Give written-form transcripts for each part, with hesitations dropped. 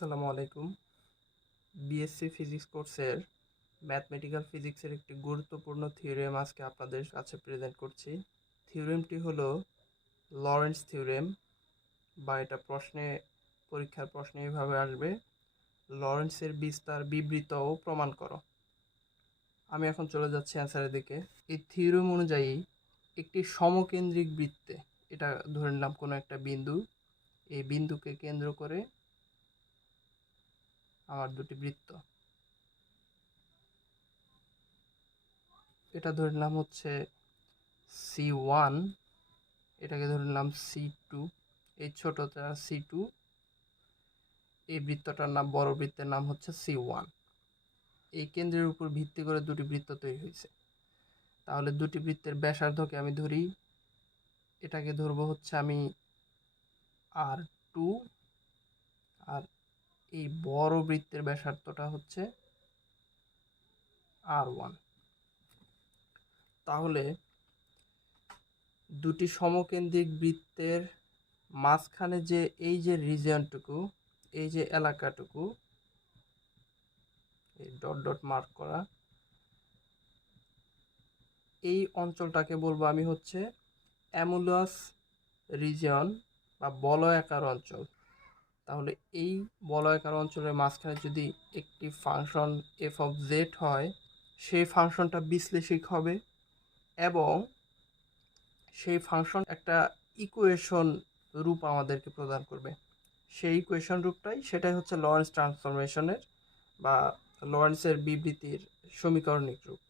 আসসালামু আলাইকুম। BSc physics কোর্সের ম্যাথমেটিক্যাল ফিজিক্সের একটি গুরুত্বপূর্ণ থিওরেম আজকে আপনাদের কাছে প্রেজেন্ট করছি। থিওরেমটি হলো লরেন্টজ থিওরেম, বা এটা পরীক্ষার প্রশ্নে এভাবে আসবে: লরেন্টজের বিস্তার বিবৃত ও প্রমাণ করো। আমি এখন চলে যাচ্ছি অ্যান্সারের দিকে। এই থিওরেম অনুযায়ী একটি সমকেন্দ্রিক বৃত্তে, এটা ধরে নিলাম কোনো একটা বিন্দু, এই বিন্দুকে কেন্দ্র করে আমার দুটি বৃত্ত, এটা ধরে নিলাম হচ্ছে C1, এটাকে ধরে নিলাম C2, এই ছোটটা C2, এই বৃত্তটার নাম, বড় বৃত্তের নাম হচ্ছে C1। এই কেন্দ্রের উপর ভিত্তি করে দুটি বৃত্ত তৈরি হয়েছে। তাহলে দুটি বৃত্তের ব্যাসার্ধকে আমি ধরি, এটাকে ধরবো হচ্ছে আমি R2, আর এই বড় বৃত্তের ব্যাসার্ধটা হচ্ছে R1। তাহলে দুটি সমকেন্দ্রিক বৃত্তের মাঝখানে যে এই যে রিজিয়নটুকু, এই যে এলাকাটুকু, এই ডট ডট মার্ক করা, এই অঞ্চলটাকে বলবো আমি হচ্ছে অ্যামুলাস রিজিয়ন বা বলয়াকার অঞ্চল। তাহলে এই বলয়াকার অঞ্চলের মাঝখানে যদি একটি ফাংশন এফ অফ জেড হয়, সেই ফাংশনটা বিশ্লেষিক হবে এবং সেই ফাংশন একটা ইকুয়েশন রূপ আমাদেরকে প্রদান করবে। সেই ইকুয়েশন রূপটাই সেটাই হচ্ছে লরেন্টজ ট্রান্সফরমেশনের বা লরেন্টজের বিবৃতির সমীকরণিক রূপ।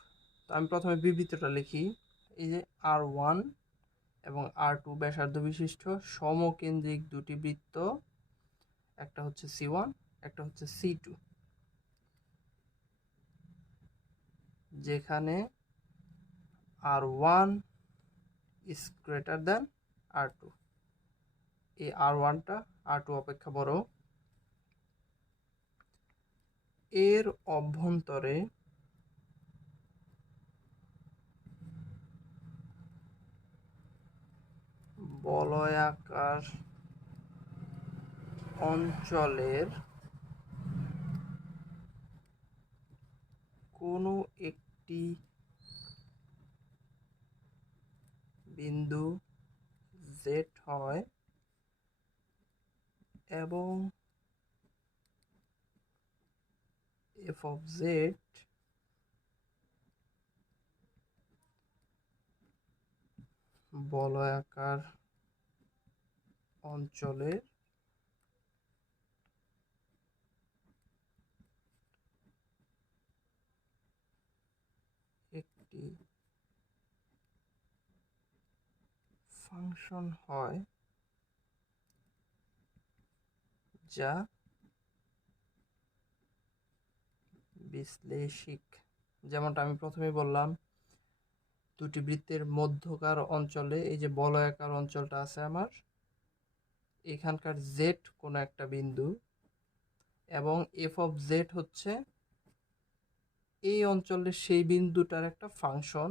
তো আমি প্রথমে বিবৃতিটা লিখি। এই যে R1 এবং R2 ব্যাসার্ধ বিশিষ্ট সমকেন্দ্রিক দুটি বৃত্ত, একটা হচ্ছে C1, একটা হচ্ছে C2, যেখানে R1 is greater than R2, এই R1টা R2 অপেক্ষা বড়। এর অভ্যন্তরে বলয়াকার অঞ্চলের কোনো একটি বিন্দু z হয় এবং f of z বলয়াকার অঞ্চলের একটি ফাংশন হয় যা বিশ্লেষিক। যেমনটা আমি প্রথমেই বললাম, দুটি বৃত্তের মধ্যকার অঞ্চলে এই যে বলয়াকার অঞ্চলটা আছে আমার, এখানকার জেড কোনো একটা বিন্দু এবং এফ অফ জেড হচ্ছে এই অঞ্চলের সেই বিন্দুটার একটা ফাংশন,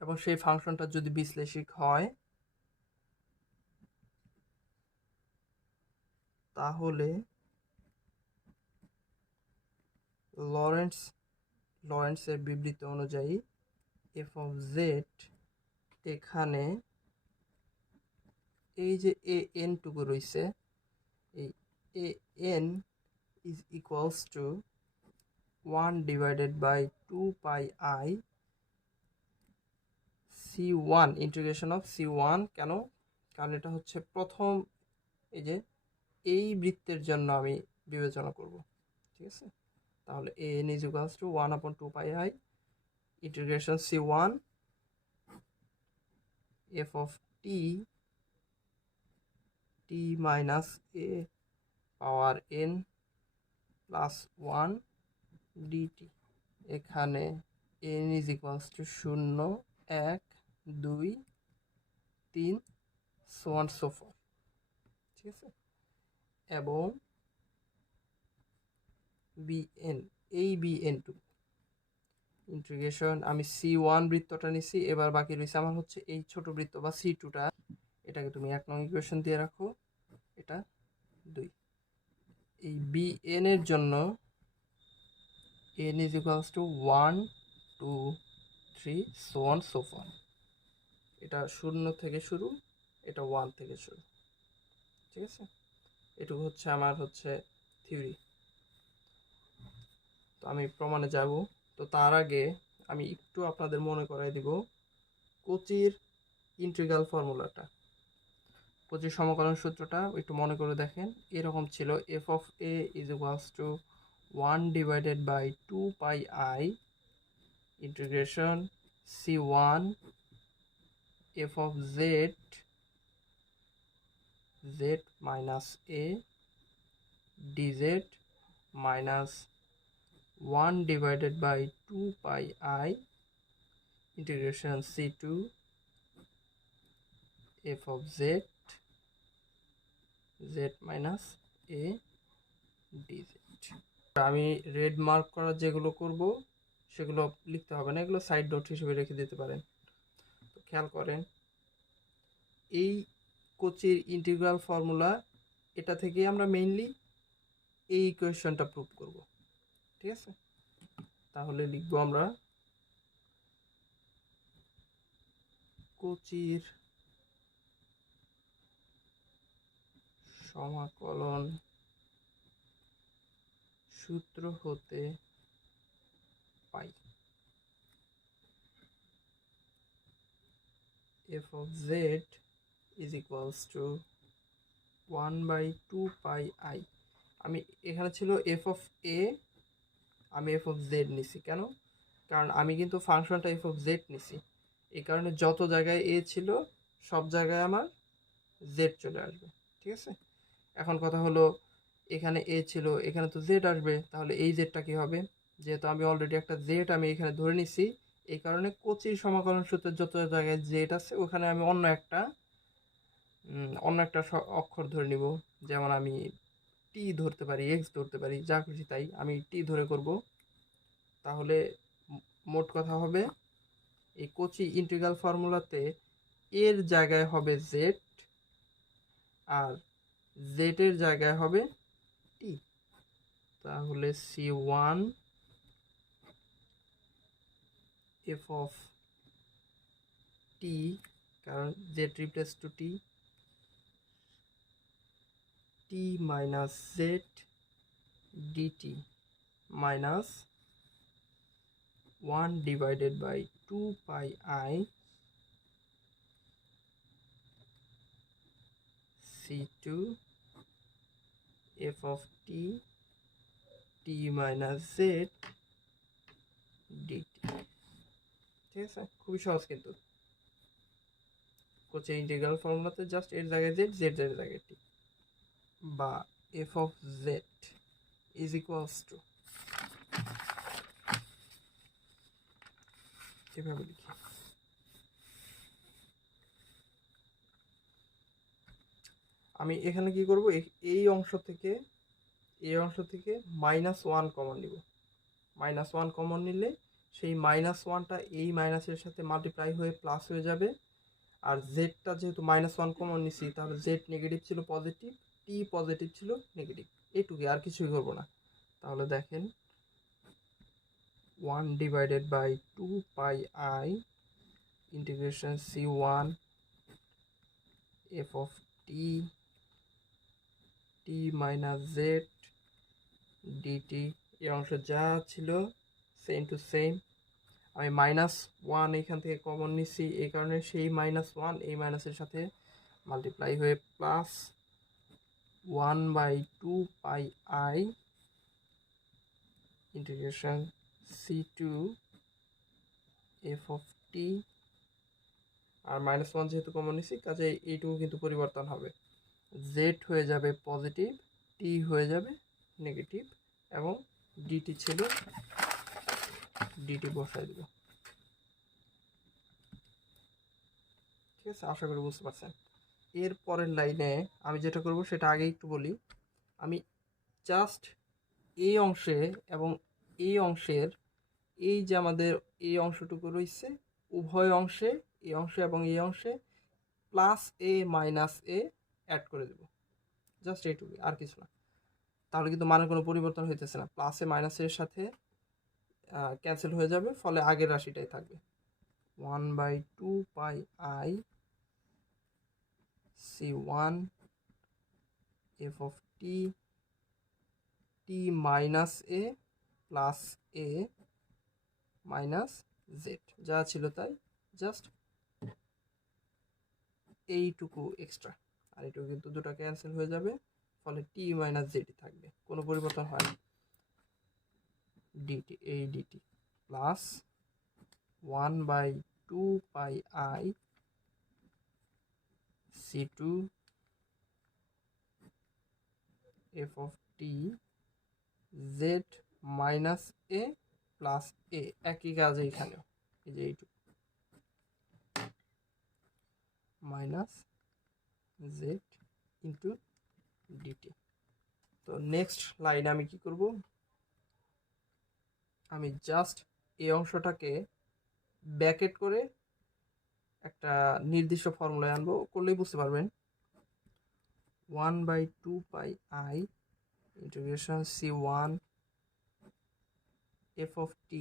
এবং সেই ফাংশনটা যদি বিশ্লেষিক হয় তাহলে লরেন্টজের বিবৃতি অনুযায়ী এফ অফ জেড এখানে এই যে এ এন টুকু রয়েছে, এই A N is equals two 1/2πi C1 integration of C1। কেন? কারণ এটা হচ্ছে প্রথম এই যে এই বৃত্তের জন্য আমি বিবেচনা করব, ঠিক আছে? তাহলে an is equals two 1/2πi integration C1 f of t minus a power n plus 1 dt। এখানে n is equals two 0, 1, 2, 3, so on so forth, ঠিক আছে? এবং bn, এই bn টু ইন্টিগ্রেশন আমি C1 বৃত্তটা নিছি, এবার বাকি রয়েছে আমার হচ্ছে এই ছোট বৃত্ত বা C2টা। এটাকে তুমি 1 নং ইকুয়েশন দিয়ে রাখো, এটা 2। এই বি এন এর জন্য n is equals to 1 2 3 so on so forth। এটা 0 থেকে শুরু, এটা 1 থেকে শুরু, ঠিক আছে? এটুকু হচ্ছে আমার থিওরি। তো আমি প্রমাণে যাব। তো তার আগে আমি একটু আপনাদের মনে করাই দিব কচির ইন্টিগ্রাল ফর্মুলাটা, কচির সমকলন সূত্রটা একটু মনে করে দেখেন। এরকম ছিল f of a is equals to 1 divided by 2 pi i integration c1 f of z z minus a dz minus 1 divided by 2 pi I integration c2 f of z z minus a dz। আমি red mark করা যেগুলো করব সেগুলো লিখতে হবে না, এগুলো side note হিসেবে রেখে দিতে পারেন। তো খেয়াল করেন, এই কোচির ইন্টিগ্রাল ফর্মুলা, এটা থেকে আমরা মেইনলি এই ইকুয়েশনটা প্রুভ করব, ঠিক আছে? তাহলে লিখব আমরা কোচির সমাকলন সূত্র হতে পাই f of z is equals to 1 by 2 pi I। আমি এখানে ছিল f of a, আমি f of z নিছি কেন? কারণ আমি কিন্তু ফাংশনটা f of z নিছি, এই কারণে যত জায়গায় a ছিল সব জায়গায় আমার z চলে আসবে, ঠিক আছে? এখন কথা হলো, এখানে a ছিল, এখানে তো z আসবে, তাহলে এই জেডটা কি হবে? যেহেতু আমি অলরেডি একটা z আমি এখানে ধরে নিছি, এই কারণে কোচির সমাকলন সূত্রের যত জায়গায় z আছে ওখানে আমি অন্য একটা অক্ষর ধরে নিব। যেমন আমি t ধরতে পারি, x ধরতে পারি, যা খুশি তাই আমি t ধরে করব। তাহলে মোট কথা হবে, এই কোচি ইন্টিগ্রাল ফর্মুলাতে এর জায়গায় হবে z আর z এর জায়গায় হবে t। তাহলে c1 f of t, কারণ z replace to t, t minus z dt minus 1 divided by 2 pi I c2 f of t t minus z dt। ঠিক আছে, খুবই সহজ কিন্তু। কোচে ইন্টিগ্রাল ফর্মুলাতে জাস্ট এর জায়গায় z, z এর জায়গায় t, বা f of z is equals to, এভাবে লিখি, আমি এখানে কি করব, এই অংশ থেকে -1 কমন নিব। -1 কমন নিলে সেই -1টা এই মাইনাসের সাথে মাল্টিপ্লাই হয়ে প্লাস হয়ে যাবে। আর জেডটা যেহেতু -1 কমন নিছি, তাহলে জেড নেগেটিভ ছিল পজিটিভ, টি পজিটিভ ছিল নেগেটিভ, এইটুকুই, আর কিছুই করবো না। তাহলে দেখেন 1 divided by 2 pi i integration c1 f of t t minus z dt। এই অংশ যা ছিল সেম টু সেম, আমি -1 এখান থেকে কমন নিছি, এই কারণে সেই -1 এই মাইনাসের সাথে মাল্টিপ্লাই হয়ে plus 1 by 2 pi i integration c2 f of t, আর -1 যেহেতু কমন নিছি কাজে এইটুকু কিন্তু পরিবর্তন হবে, z হয়ে যাবে পজিটিভ, t হয়ে যাবে নেগেটিভ, এবং dt ছিল dt বসাই দেব। ঠিক আছে, আশা করি বুঝতে পারছেন। এর পরের লাইনে আমি যেটা করব সেটা আগে একটু বলি। আমি জাস্ট এই অংশে এবং এই অংশের, এই যে আমাদের এই অংশটুকু রয়েছে, উভয় অংশে, এই অংশে এবং এই অংশে plus a minus a add করে দেব, জাস্ট এইটুকু, আর কিছু না। তাহলে কিন্তু মানের কোনো পরিবর্তন হইতেছে না, প্লাসে মাইনাসের সাথে ক্যান্সেল হয়ে যাবে, ফলে আগের রাশিটাই থাকবে। 1/2 π/i c1 f of t t minus a plus a minus Z, যা ছিল তাই, জাস্ট এইটুকু এক্সট্রা, আর এটুকু কিন্তু দুটো ক্যান্সেল হয়ে যাবে, ফলে টি মাইনাস জেডই থাকবে, কোনো পরিবর্তন হয় না। ডিটি এই dt plus 1/2 π/i c2 f of t z minus a plus a, একই কাজ এইখানেও, এই যে এইটুকু মাইনাস জেড ইন্টু ডিটি। তো নেক্সট লাইনে আমি কি করব, আমি জাস্ট এই অংশটাকে ব্র্যাকেট করে একটা নির্দিষ্ট ফর্মুলায় আনবো, করলেই বুঝতে পারবেন। 1/2 π/i integration c1 f of t,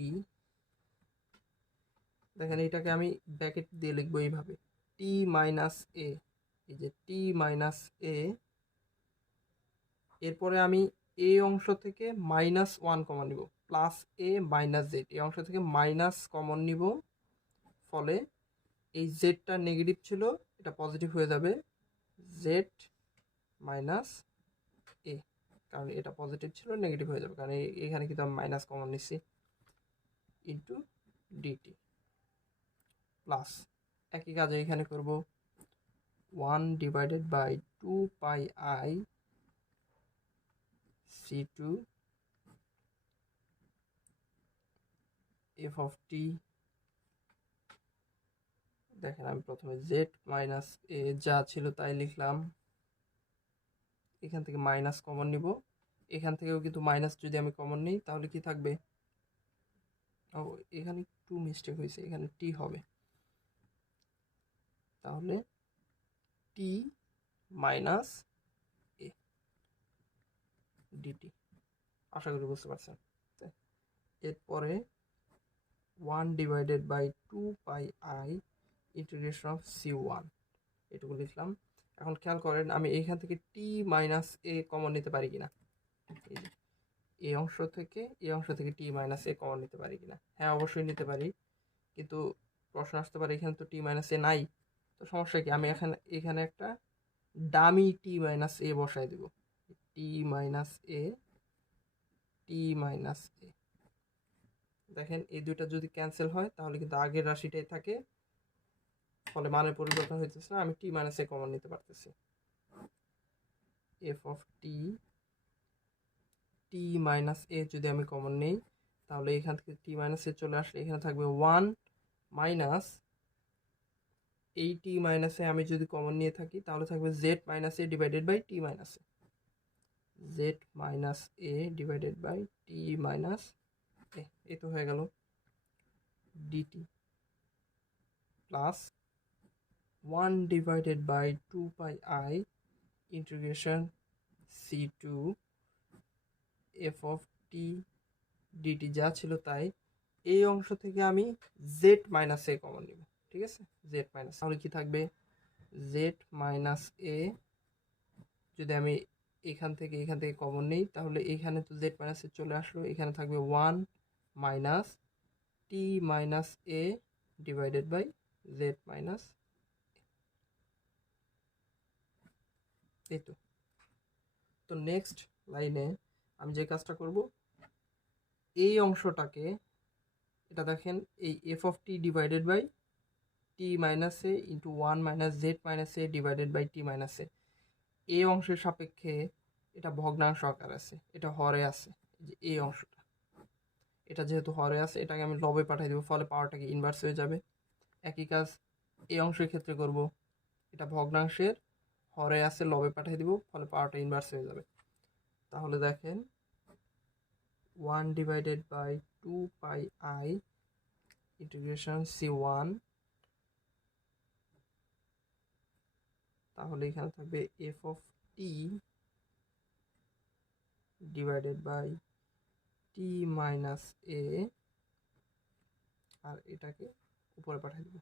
দেখেন এটাকে আমি ব্র্যাকেট দিয়ে লিখবো এইভাবে, t মাইনাস a, এই যে t মাইনাস a, এরপরে আমি এই অংশ থেকে -1 কমন নিব, প্লাস a মাইনাস জেড, এই অংশ থেকে মাইনাস কমন নিব, ফলে এই জেডটা নেগেটিভ ছিল, এটা পজিটিভ হয়ে যাবে, জেড মাইনাস এ, কারণ এটা পজিটিভ ছিল নেগেটিভ হয়ে যাবে, কারণ এখানে কিন্তু আমি মাইনাস কমন নিচ্ছি, ইন্টু ডিটি প্লাস একই কাজে এখানে করব 1/2 π/i c2 f of t, দেখেন আমি প্রথমে z মাইনাস a যা ছিল তাই লিখলাম, এখান থেকে মাইনাস কমন নিব, এখান থেকেও কিন্তু মাইনাস যদি আমি কমন নিই তাহলে কি থাকবে, ও এখানে একটু মিস্টেক হয়েছে, এখানে টি হবে, তাহলে টি মাইনাস এ ডিটি, আশা করি বুঝতে পারছেন। এরপরে 1/2 π/i ইন্টিগ্রেশন অফ c1, এটুকু লিখলাম। এখন খেয়াল করেন আমি এইখান থেকে টি মাইনাস এ কমন নিতে পারি কিনা, এই অংশ থেকে টি মাইনাস এ কমন নিতে পারি কিনা, হ্যাঁ অবশ্যই নিতে পারি, কিন্তু প্রশ্ন আসতে পারে এখানে তো টি মাইনাস এ নাই, তো সমস্যা কি, আমি এখানে একটা ডামি টি মাইনাস এ বসাই দেব, টি মাইনাস এ, টি মাইনাস এ, দেখেন এই দুইটা যদি ক্যান্সেল হয় তাহলে কিন্তু আগের রাশিটাই থাকে, ফলে মানের পরিবর্তন হইতেছে না, আমি টি মাইনাস এ কমন নিতে পারতেছি, f of t t minus a যদি আমি কমন নেই তাহলে এখান থেকে টি মাইনাস এ চলে আসলে এখানে থাকবে 1 মাইনাস এই টি মাইনাস এ আমি যদি কমন নিয়ে থাকি তাহলে থাকবে z minus a divided by t minus a, z minus a divided by t minus a, এই তো হয়ে গেল dt plus 1/2 π/i integration c2 f of t dt, যা ছিল তাই, এই অংশ থেকে আমি জেড মাইনাস এ কমন নিব, ঠিক আছে, জেড মাইনাস, তাহলে কি থাকবে, জেড মাইনাস এ, যদি আমি এখান থেকে কমন নিই তাহলে এখানে তো জেড মাইনাস এ চলে আসলো, এখানে থাকবে 1 minus t minus a divided by z minus, এই তো নেক্সট লাইনে আমি যে কাজটা করব, এই অংশটাকে, এটা দেখেন এই f of t divided by t minus a into 1 minus z minus a divided by t minus a, এই অংশের সাপেক্ষে এটা ভগ্নাংশ আকার আছে, এটা হরে আছে, যে এই অংশটা, এটা যেহেতু হরে আছে এটাকে আমি লবে পাঠিয়ে দেবো, ফলে পাওয়ারটাকে ইনভার্স হয়ে যাবে। একই কাজ এই অংশের ক্ষেত্রে করব, এটা ভগ্নাংশের হরে আছে, লবে পাঠিয়ে দিব, ফলে পাওয়ারটা ইনভার্স হয়ে যাবে। তাহলে দেখেন 1/2 π/i ইন্টিগ্রেশন c1, তাহলে এখানে থাকবে f of t divided by t minus a, আর এটাকে উপরে পাঠিয়ে দেব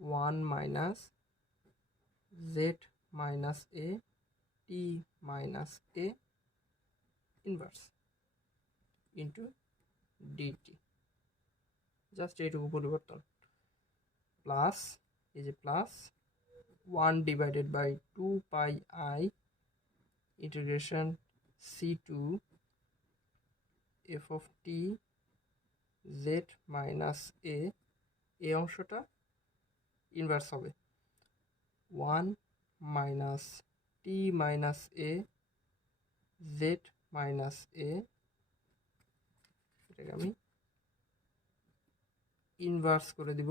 1 minus z minus a t minus a inverse into dt, just এইটুকু পরিবর্তন, প্লাস এই যে plus 1 divided by 2 pi i integration c2 f of t z minus a, এই অংশটা ইনভার্স হবে 1 minus t minus a z minus a, এটাকে আমি inverse করে দিব।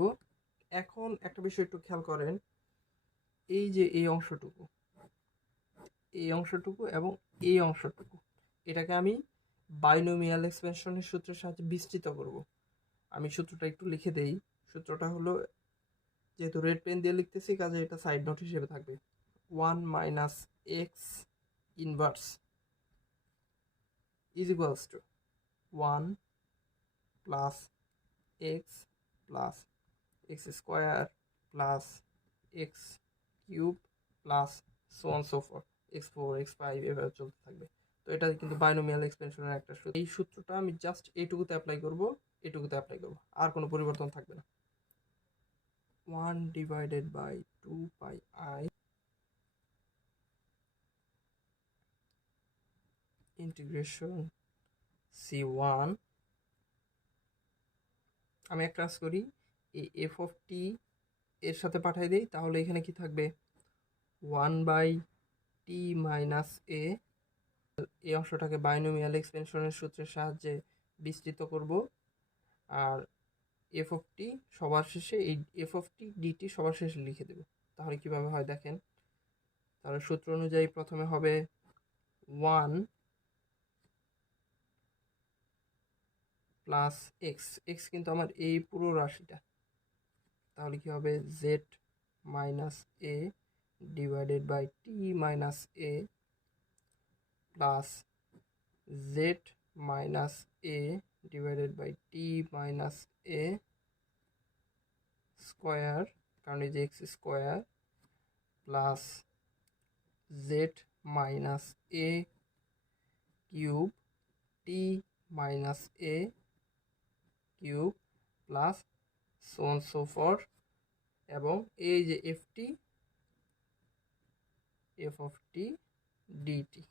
এখন একটা বিষয় একটু খেয়াল করেন, এই যে এই অংশটুকু এবং এই অংশটুকু, এটাকে আমি বাইনোমিয়াল এক্সপেনশনের সূত্রের সাহায্যে বিস্তৃত করব। আমি সূত্রটা একটু লিখে দেই। সূত্রটা হলো, যেহেতু রেড পেন দিয়ে লিখতেছি কাজে এটা সাইড নোট হিসেবে থাকবে, 1 minus x inverse is equals to 1 plus x plus x square plus x cube plus so on so for x4 x5 এভাবে চলতে থাকবে। তো এটা কিন্তু বাইনোমিয়াল এক্সপেনশনের একটা সূত্র। এই সূত্রটা আমি জাস্ট এইটুকুতে অ্যাপ্লাই করব, আর কোনো পরিবর্তন থাকবে না। 1 divided by 2 pi i integration c1, আমি এক কাজ করি, এই এফ অফ টি এর সাথে পাঠাই দেই, তাহলে এখানে কি থাকবে 1 বাই টি মাইনাস এ, এই অংশটাকে বাইনোমিয়াল এক্সপেনশনের সূত্রের সাহায্যে বিস্তৃত করব, আর এফ অফ টি সবার শেষে, এই এফ অফ টি ডিটি সবার শেষে লিখে দেব। তাহলে কিভাবে হয় দেখেন, তাহলে সূত্র অনুযায়ী প্রথমে হবে 1 প্লাস এক্স, এক্স কিন্তু আমার এই পুরো রাশিটা, তাহলে কি হবে z minus a divided by t minus a plus z minus a divided by t minus a square, কারণ এই যে x square, plus z minus a cube t minus a cube plus so on so forth, এবং এই যে F of t DT.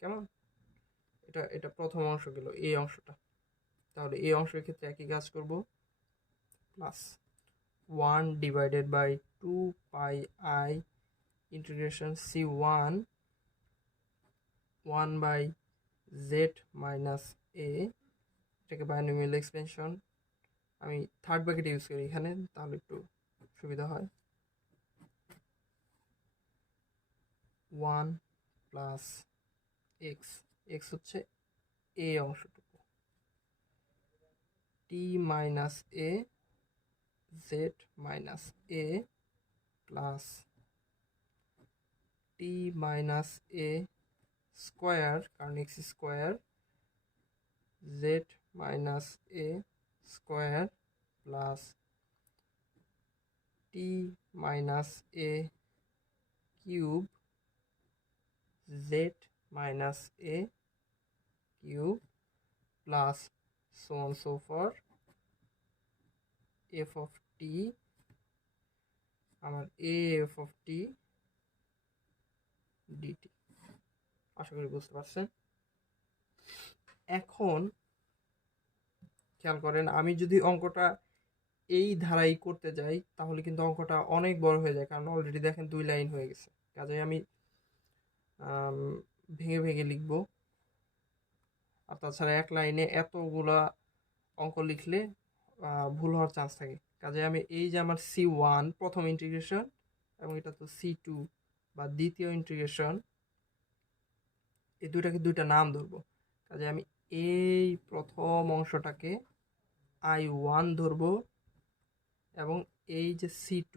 কেমন? এটা প্রথম অংশ গেল, এই অংশটা। তাহলে এই অংশের ক্ষেত্রে একই কাজ করব, plus 1 divided by 2 pi i integration c1 1 by z minus a, এটাকে বাইনোমিয়াল এক্সপেনশন, আমি থার্ড ব্র্যাকেট ইউজ করি এখানে, তাহলে একটু সুবিধা হয়, 1 প্লাস এক্স, এক্স হচ্ছে এ অংশটুকু, t minus a z minus a plus t minus a square, কারণ x square, z minus a square plus t minus a cube z minus a cube plus so on so forth f of t, আমার এ f of t dt. আশা করি বুঝতে পারছেন। এখন খেয়াল করেন, আমি যদি অঙ্কটা এই ধারাই করতে যাই তাহলে কিন্তু অঙ্কটা অনেক বড় হয়ে যায়, কারণ অলরেডি দেখেন 2 লাইন হয়ে গেছে। কাজে আমি ভেঙে ভেঙে লিখব, আর তাছাড়া এক লাইনে এতগুলা অঙ্ক লিখলে ভুল হওয়ার চান্স থাকে। কাজে আমি এই যে আমার c1 প্রথম ইন্টিগ্রেশন এবং এটা তো c2 বা দ্বিতীয় ইন্টিগ্রেশন, এই দুইটাকে দুইটা নাম ধরবো। কাজে আমি এই প্রথম অংশটাকে i1 ধরবো, এবং এই যে c2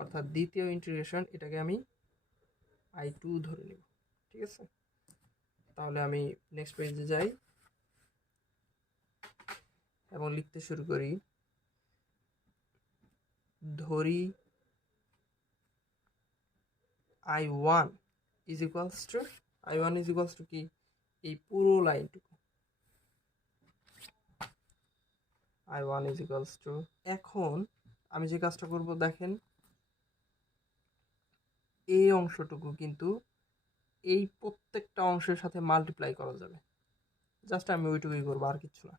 অর্থাৎ দ্বিতীয় ইন্টিগ্রেশন, এটাকে আমি i2 ধরে নেব। ঠিক আছে? তাহলে আমি নেক্সট পেজে যাই এবং লিখতে শুরু করি। ধরি I1 ইজ ইকুয়ালস টু কি, এই পুরো লাইনটুকু I1 ইজ ইকুয়ালস টু। এখন আমি যে কাজটা করব দেখেন, এই অংশটুকু কিন্তু এই প্রত্যেকটা অংশের সাথে মাল্টিপ্লাই করা যাবে। জাস্ট আমি ওইটুকুই করবো, আর কিছু না।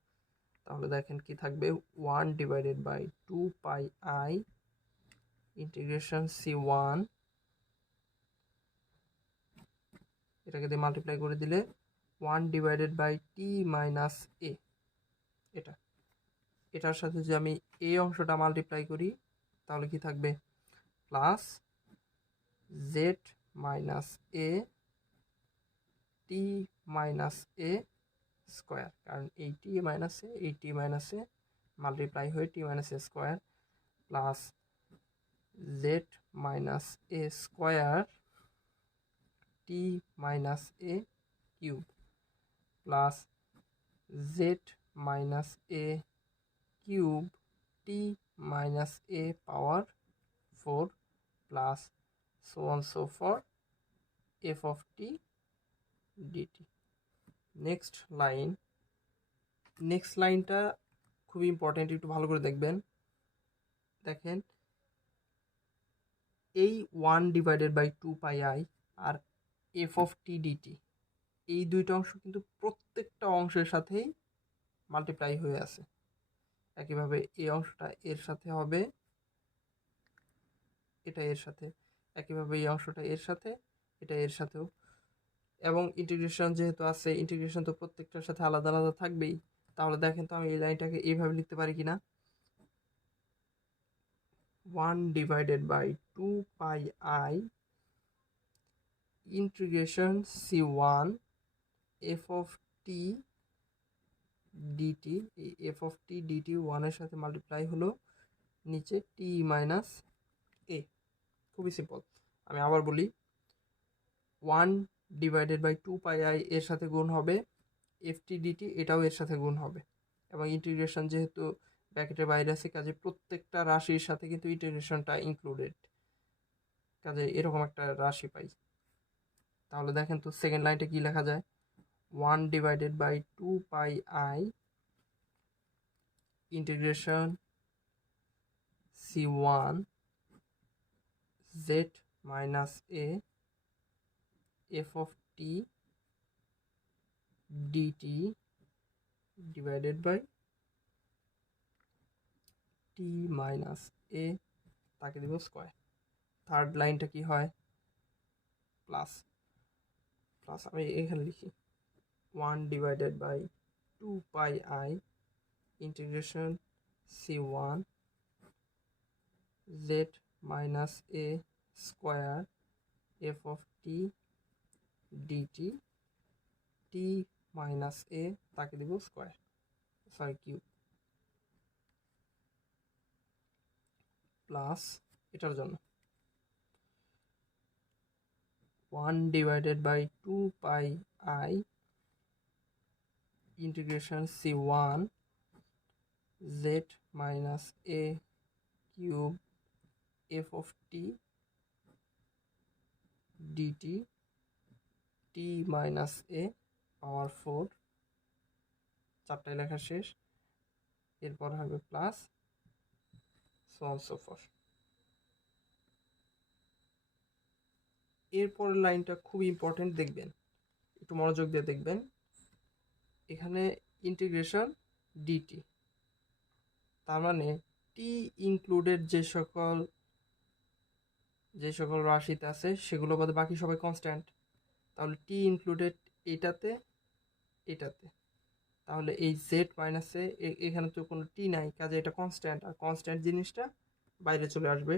তাহলে দেখেন কি থাকবে, 1 divided by 2 pi i integration C1, এটাকে দিয়ে মাল্টিপ্লাই করে দিলে 1 divided by t minus a, এটার সাথে যদি আমি এই অংশটা মাল্টিপ্লাই করি তাহলে কি থাকবে, plus z minus a t minus a square, কারণ এই টি মাইনাস এ মাল্টিপ্লাই হয়ে t minus a square, plus z minus a square t minus a cube, plus z minus a cube t minus a power 4, প্লাস so on so forth f of t dt। Next লাইনটা খুব important, একটু ভালো করে দেখবেন। দেখেন এই 1 divided by 2 pi i আর f of t dt, এই দুইটা অংশ কিন্তু প্রত্যেকটা অংশের সাথেই মাল্টিপ্লাই হয়ে আছে। একইভাবে এই অংশটা এর সাথে হবে, এটা এর সাথে, একইভাবে এই অংশটা এর সাথে, এটা এর সাথেও। এবং ইন্টিগ্রেশন যেহেতু আছে, ইন্টিগ্রেশন তো প্রত্যেকটার সাথে আলাদা আলাদা থাকবেই। তাহলে দেখেন তো আমি এই লাইনটাকে এইভাবে লিখতে পারি কিনা, 1 divided by 2 pi i integration C1 f of t dt, এই f of t dt 1 এর সাথে মাল্টিপ্লাই হলো নিচে t মাইনাস এ। খুবই সিম্পল, আমি আবার বলি, 1 ডিভাইডেড বাই 2 পাই আই এর সাথে গুণ হবে, এফ টি ডিটি এটাও এর সাথে গুণ হবে। এবং ইন্টিগ্রেশন যেহেতু ব্র্যাকেটের বাইরে আছে, কাজে প্রত্যেকটা রাশির সাথে কিন্তু ইন্টিগ্রেশনটা ইনক্লুডেড, কাজে এরকম একটা রাশি পাই। তাহলে দেখেন তো সেকেন্ড লাইনটা কি লেখা যায়, 1 divided by 2 pi i integration C1 z minus a f of t dt divided by t minus a, তাকে দিব স্কোয়ার। থার্ড লাইনটা কি হয়, প্লাস আমি এখানে লিখি 1 divided by 2 pi i integration C1 z minus a square f of t dt t minus a, তাকে দিব স্কোয়ার, কিউব, প্লাস এটার জন্য 1 divided by 2 pi i integration C1 z minus a cube f of t dt t minus a power 4, চারটায় লেখা শেষ, এরপর হবে plus so on so forth। এরপরের লাইনটা খুব ইম্পর্টেন্ট, দেখবেন, একটু মনোযোগ দিয়ে দেখবেন। এখানে ইন্টিগ্রেশন ডিটি, তার মানে টি ইনক্লুডেড যে সকল রাশিতে আছে সেগুলো বাদে বাকি সবাই কনস্ট্যান্ট। তাহলে টি ইনক্লুডেড এটাতে, তাহলে এই জেড মাইনাসে এখানে তো কোনো টি নাই, কাজে এটা কনস্ট্যান্ট, আর কনস্ট্যান্ট জিনিসটা বাইরে চলে আসবে।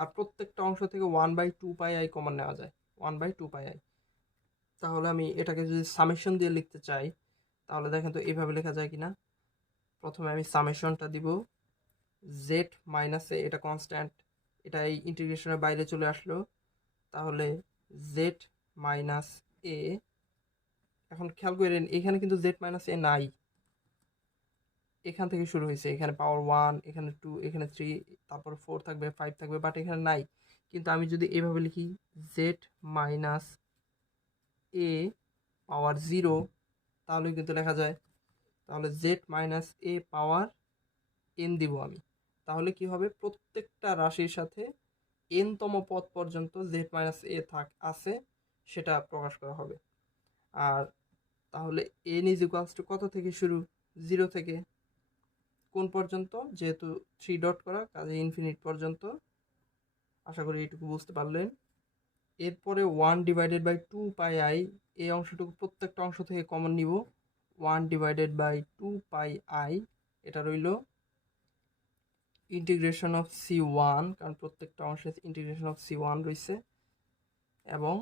আর প্রত্যেকটা অংশ থেকে 1/2 পাই আই কমন নেওয়া যায়, 1/2 পাই আই। তাহলে আমি এটাকে যদি সামেশন দিয়ে লিখতে চাই তাহলে দেখেন তো এইভাবে লেখা যায় কিনা। প্রথমে আমি সামেশনটা দিব, জেড মাইনাসে এটা কনস্ট্যান্ট, এটা এই ইন্টিগ্রেশনের বাইরে চলে আসলো, তাহলে জেড মাইনাস এ এখন খেয়াল করেন এখানে কিন্তু জেড মাইনাস এ নাই, এখান থেকে শুরু হয়েছে, এখানে পাওয়ার 1, এখানে 2, এখানে 3, তারপর 4 থাকবে, 5 থাকবে, বাট এখানে নাই। কিন্তু আমি যদি এভাবে লিখি জেড মাইনাস এ পাওয়ার 0, তাহলে কিন্তু লেখা যায়। তাহলে Z minus a power N দিব আমি। তাহলে কি হবে, প্রত্যেকটা রাশির সাথে এনতম পদ পর্যন্ত জেড মাইনাস এ আছে, সেটা প্রকাশ করা হবে। আর তাহলে এন ইজ ইকুয়ালস টু কত থেকে শুরু, 0 থেকে কোন পর্যন্ত, যেহেতু 3 ডট করা কাজে ইনফিনিট পর্যন্ত। আশা করি এইটুকু বুঝতে পারলেন। এরপরে 1 ডিভাইডেড বাই 2 পাই আই, এই অংশটুকু প্রত্যেকটা অংশ থেকে কমন নিব। 1 ডিভাইডেড বাই 2 পাই আই, এটা রইল ইন্টিগ্রেশন অফ C1, কারণ প্রত্যেকটা অংশে ইন্টিগ্রেশন অফ C1 রয়েছে, এবং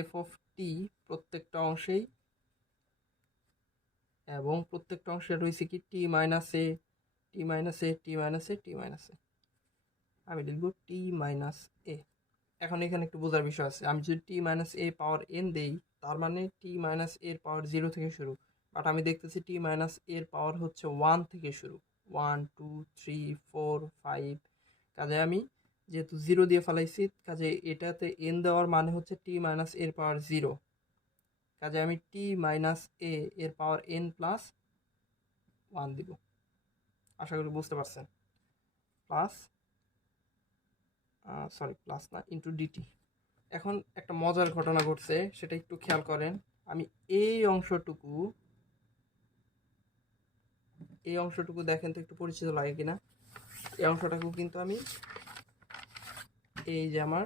এফ অফ টি প্রত্যেকটা অংশেই, এবং প্রত্যেকটা অংশে রয়েছে কি টি minus a, t minus a, t minus a, t minus এ। আমি লিখব টি মাইনাস এ। এখন এখানে একটু বোঝার বিষয় আছে, আমি যদি টি মাইনাস এ পাওয়ার এন দেই, তার মানে টি মাইনাস এর পাওয়ার 0 থেকে শুরু, বাট আমি দেখতেছি টি মাইনাস এর পাওয়ার হচ্ছে 1 থেকে শুরু, 1 2 3 4 5। কাজে আমি যেহেতু 0 দিয়ে ফেলাইছি, কাজে এটাতে এন দেওয়ার মানে হচ্ছে টি মাইনাস এর পাওয়ার 0। কাজে আমি টি মাইনাস এ এর পাওয়ার এন প্লাস 1 দিব। আশা করি বুঝতে পারছেন। প্লাস প্লাস না, ইন্টু ডিটি। এখন একটা মজার ঘটনা ঘটছে, সেটা একটু খেয়াল করেন। আমি এই অংশটুকু দেখেন তো একটু পরিচিত লাগে কিনা। এই অংশটাকে কিন্তু আমি এই যে আমার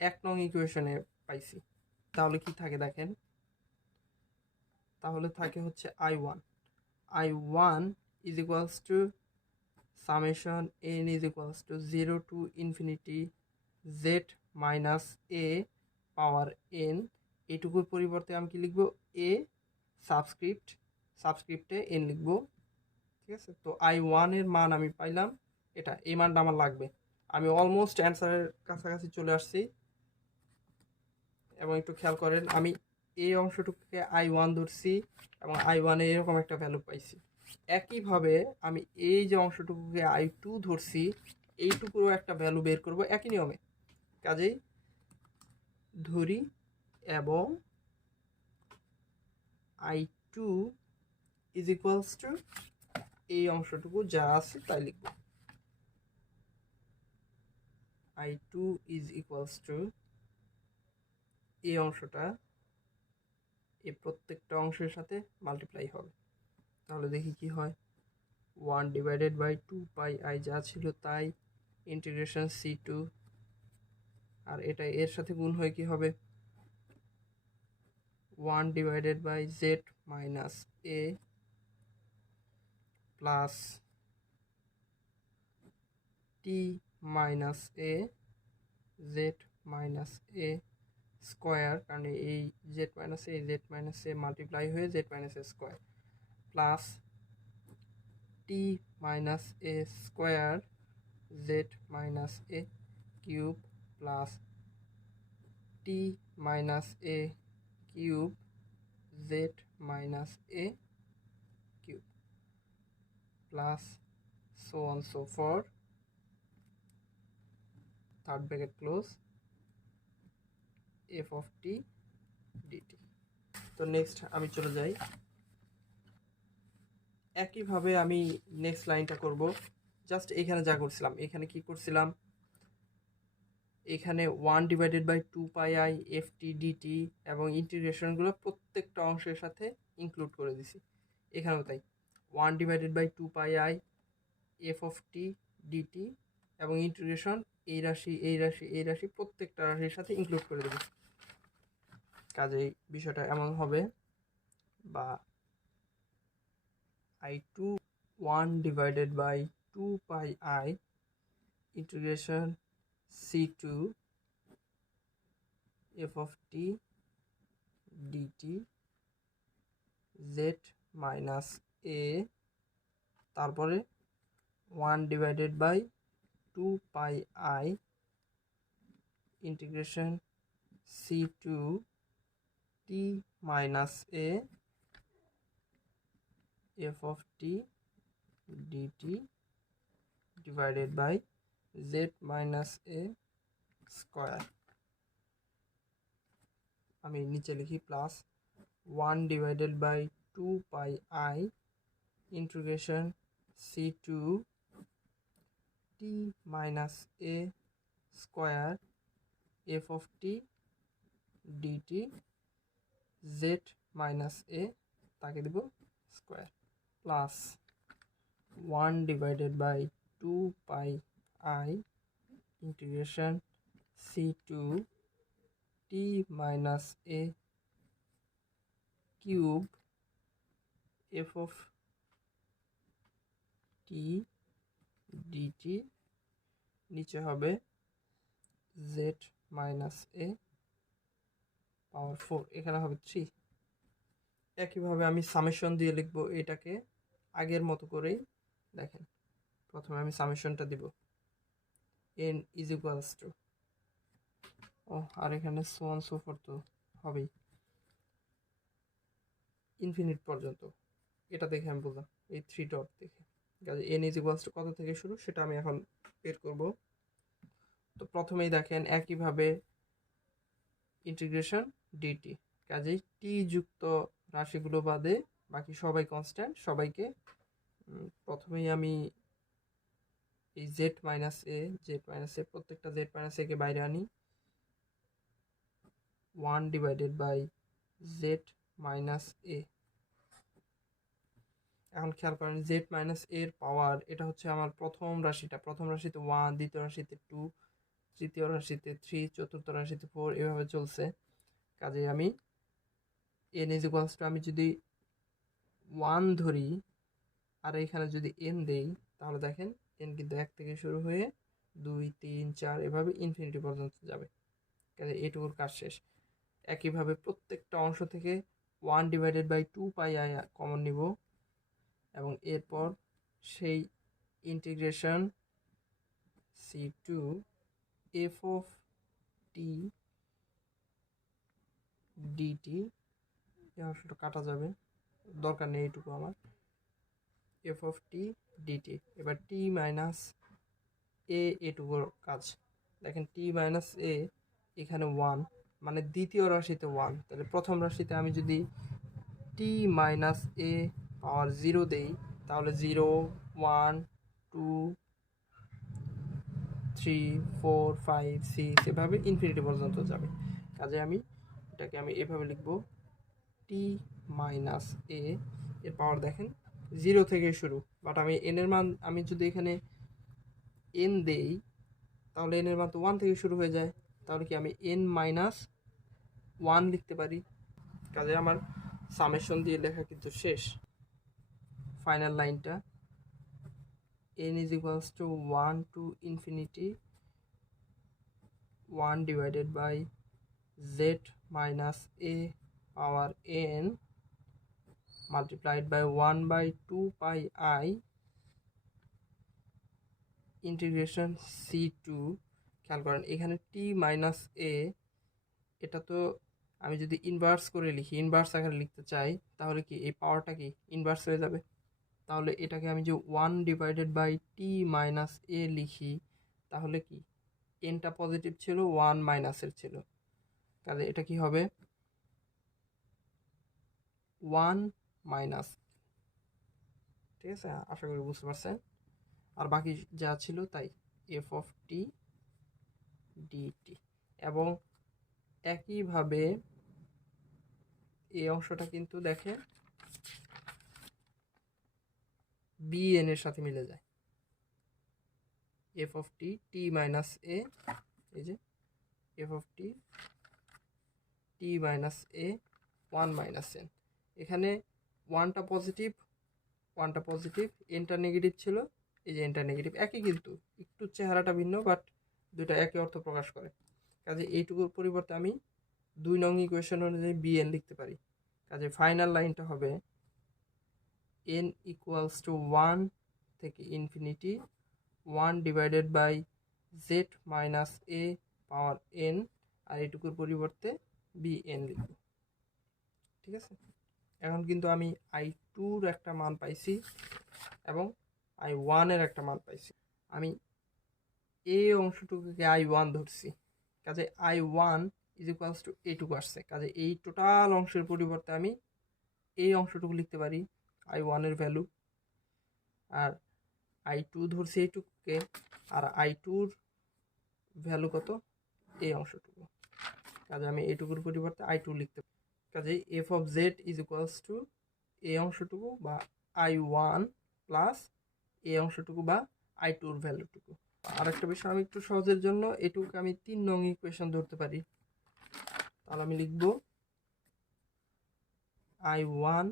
1 নং ইকুয়েশনে পাইছি। তাহলে কি থাকে দেখেন, তাহলে থাকে হচ্ছে I1 is equals to summation n is equals to 0 to infinity z minus a power n। এইটুকুর পরিবর্তে আমি কি লিখবো, a সাবস্ক্রিপ্টে n লিখবো। ঠিক আছে, তো I1 এর মান আমি পাইলাম, এটা এই মানটা আমার লাগবে। আমি অলমোস্ট অ্যান্সারের কাছাকাছি চলে আসছি। এবং একটু খেয়াল করেন, আমি এই অংশটুকুকে I1 ধরছি এবং I1 এ এরকম একটা ভ্যালু পাইছি। একইভাবে আমি এই যে অংশটুকুকে I2 ধরছি, এইটুকুরও একটা ভ্যালু বের করব একই নিয়মে। কাজেই ধরি এবং I2 ইজ ইকুয়ালস টু এই অংশটুকু যা আছে তাই লিখব। I2 ইজ ইকুয়ালস টু এই অংশটা এই প্রত্যেকটা অংশের সাথে মাল্টিপ্লাই হবে। তাহলে দেখি কি হয়। 1 ডিভাইডেড বাই 2 পাই আই যা ছিল তাই, ইন্টিগ্রেশন C2, আর এটা এর সাথে গুণ হয়ে কি হবে, 1 divided by z minus a plus t minus a z minus a square, কারণ এই জেড মাইনাস এ মাল্টিপ্লাই হয়ে z minus a square, plus t minus a square z minus a cube plus t minus a cube z minus a cube plus so on so forth, third bracket close, f of t dt. তো next আমি চলে যাই, একইভাবে আমি next লাইনটা করব। Just এখানে যা করছিলাম, এখানে কি করছিলাম, এখানে 1 divided by 2 pi i f t dt এবং ইন্টিগ্রেশনগুলো প্রত্যেকটা অংশের সাথে ইনক্লুড করে দিছি। এখানেও তাই, 1 divided by 2 pi i f of t dt এবং ইন্টিগ্রেশন এই রাশি এই রাশি এই রাশি প্রত্যেকটা রাশির সাথে ইনক্লুড করে দেব। কাজেই বিষয়টা এমন হবে, বা I2 1 divided by 2 pi i integration C2 f of t dt জেড মাইনাস এ, তারপরে 1 divided by 2 pi i integration c2 t minus a f of t dt divided by z minus a square. আমি নিচে লিখি plus 1 divided by 2 pi i integration c2 t minus a square f of t dt z minus a তাকে দেব square plus 1 divided by 2 pi i integration c2 t minus a cube f of t dt নিচে হবে z minus a পাওয়ার 4, এখানে হবে 3। একইভাবে আমি summation দিয়ে লিখব এটাকে আগের মতো করেই। দেখেন প্রথমে আমি সামেশনটা দিব n is equals to আর এখানে so on so forth তো হবেই ইনফিনিট পর্যন্ত। এটা দেখে আমি বললাম এই 3 ডট দেখে n is equals to কত থেকে শুরু সেটা আমি এখন বের করব। তো প্রথমেই দেখেন একইভাবে ইন্টিগ্রেশন dt, কাজেই t যুক্ত রাশিগুলো বাদে বাকি সবাই কনস্ট্যান্ট, সবাইকে প্রথমেই আমি এই z মাইনাস a প্রত্যেকটা z মাইনাস a কে বাইরে আনি 1 divided by z minus a। এখন খেয়াল করেন z মাইনাস a এর পাওয়ার এটা হচ্ছে আমার প্রথম রাশিটা, প্রথম রাশিতে 1, দ্বিতীয় রাশিতে 2, তৃতীয় রাশিতে 3, চতুর্থ রাশিতে 4, এভাবে চলছে। কাজে আমি n ইজ ইকুয়ালস টু আমি যদি 1 ধরি আর এখানে যদি n দেই তাহলে দেখেন n কিন্তু 1 থেকে শুরু হয়ে 2, 3, 4 এভাবে ইনফিনিটি পর্যন্ত যাবে। কাজে এটুকুর কাজ শেষ। একইভাবে প্রত্যেকটা অংশ থেকে 1 divided by 2 pi i common নিব এবং এরপর সেই integration c2 f of t dt এই অংশটা কাটা যাবে, দরকার নেই এইটুকু আমার। f of t dt এবার t মাইনাস a এটুকুর কাজ। দেখেন t মাইনাস a এখানে 1 মানে দ্বিতীয় রাশিতে 1, তাহলে প্রথম রাশিতে আমি যদি t মাইনাস a পাওয়ার 0 দেই তাহলে 0, 1, 2, 3, 4, 5, 6 এভাবে ইনফিনিটি পর্যন্ত যাবে। কাজে আমি এটাকে এভাবে লিখব t মাইনাস a এর পাওয়ার দেখেন 0 থেকে শুরু, বাট আমি n এর মান আমি যদি এখানে n দেই তাহলে n এর মান তো 1 থেকে শুরু হয়ে যায়, তাহলে কি আমি n মাইনাস 1 লিখতে পারি। কাজে আমার সামেশন দিয়ে লেখা কিন্তু শেষ। ফাইনাল লাইনটা n is equals to 1 to infinity 1 divided by z minus a power n multiplied by 1 by 2 pi i integration c2। খেয়াল করেন এখানে t minus a এটা তো আমি যদি ইনভার্স করে লিখি, ইনভার্স আকারে লিখতে চাই তাহলে কি এই পাওয়ারটা কি ইনভার্স হয়ে যাবে। তাহলে এটাকে আমি যে 1 ডিভাইডেড বাই টি মাইনাস এ লিখি তাহলে কি এনটা পজিটিভ ছিল 1 মাইনাসের ছিল, কাজে এটা কি হবে 1 মাইনাস। ঠিক আছে, আশা করি বুঝতে পারছেন। আর বাকি যা ছিল তাই এফ অফ টি ডিটি। এবং একইভাবে এই অংশটা কিন্তু দেখে bn এর সাথে মিলে যায়। f of t t minus a, এই যে f of t t minus a 1 minus n, এখানে 1টা পজিটিভ nটা নেগেটিভ ছিল, এই যে nটা নেগেটিভ, একই কিন্তু একটু চেহারাটা ভিন্ন, বাট দুইটা একই অর্থ প্রকাশ করে। কাজে এইটুকুর পরিবর্তে আমি 2 নং ইকুয়েশন অনুযায়ী bn লিখতে পারি। কাজে ফাইনাল লাইনটা হবে n ইকুয়ালস টু 1 থেকে infinity 1 divided by z minus a power n, আর এইটুকুর পরিবর্তে bn লিখব। ঠিক আছে, এখন কিন্তু আমি i2-র একটা মান পাইছি এবং i1-এর একটা মান পাইছি। আমি এই অংশটুকুকে i1 ধরছি, কাজে i1 ইজ ইকুয়ালস টু এইটুকু আসছে। কাজে এই টোটাল অংশের পরিবর্তে আমি এই অংশটুকু লিখতে পারি i1-এর ভ্যালু, আর i2 ধরছি এইটুকুকে, আর i2-র ভ্যালু কত, এই অংশটুকু। কাজে আমি এইটুকুর পরিবর্তে i2 লিখতে পারি। কাজে f of z is equals two এই অংশটুকু বা i1 প্লাস এই অংশটুকু বা i2-র ভ্যালুটুকু। আর একটা বিষয়, আমি একটু সহজের জন্য এটুকুকে আমি 3 নং ইকুয়েশন ধরতে পারি। তাহলে আমি লিখব i1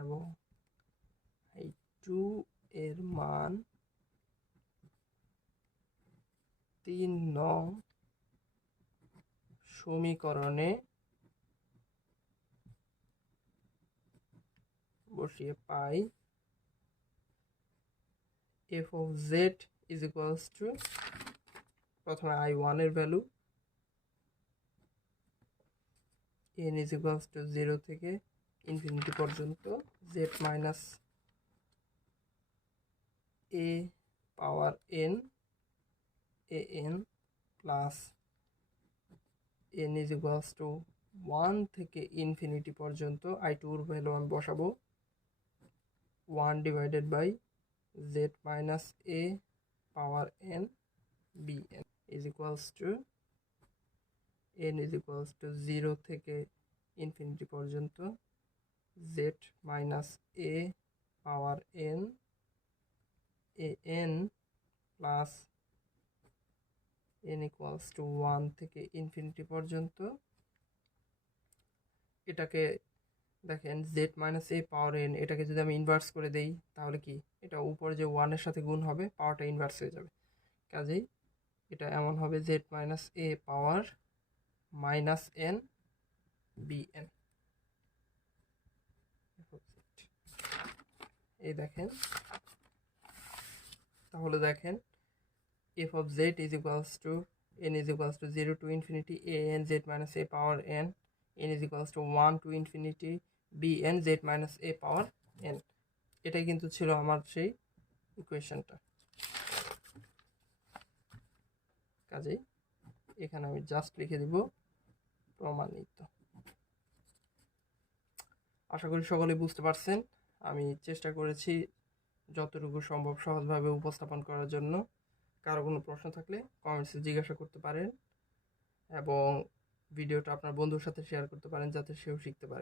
এবং i2 এর মান 3 নং সমীকরণে বসিয়ে পাই f of z is equals to প্রথমে i1 এর value n is equals to 0 থেকে ইনফিনিটি পর্যন্ত z minus a power n an plus n is equals to 1 থেকে ইনফিনিটি পর্যন্ত i2-র ভ্যালু আমি বসাবো 1 divided by z minus a power n bn is equals to n is equals to 0 থেকে infinity পর্যন্ত z minus a power n an plus n equals to 1 থেকে infinity পর্যন্ত। এটাকে দেখেন z minus a power n, এটাকে যদি আমি inverse করে দেই তাহলে কি, এটা উপরে যে 1 এর সাথে গুণ হবে পাওয়ারটা ইনভার্স হয়ে যাবে। কাজেই এটা এমন হবে z minus a power minus n bn। এই দেখেন, তাহলে দেখেন f of z is equals to n is equals to 0 to infinity an z minus a power n is equals to 1 to infinity bn z minus a power n। এটাই কিন্তু ছিল আমার সেই ইকুয়েশনটা। কাজেই এখানে আমি জাস্ট লিখে দিব প্রমাণিত। আশা করি সকলেই বুঝতে পারছেন। আমি চেষ্টা করেছি যতটুকু সম্ভব সহজভাবে উপস্থাপন করার জন্য। কারো কোনো প্রশ্ন থাকলে কমেন্টসে জিজ্ঞাসা করতে পারেন এবং ভিডিওটা আপনার বন্ধুর সাথে শেয়ার করতে পারেন যাতে সেও শিখতে পারে।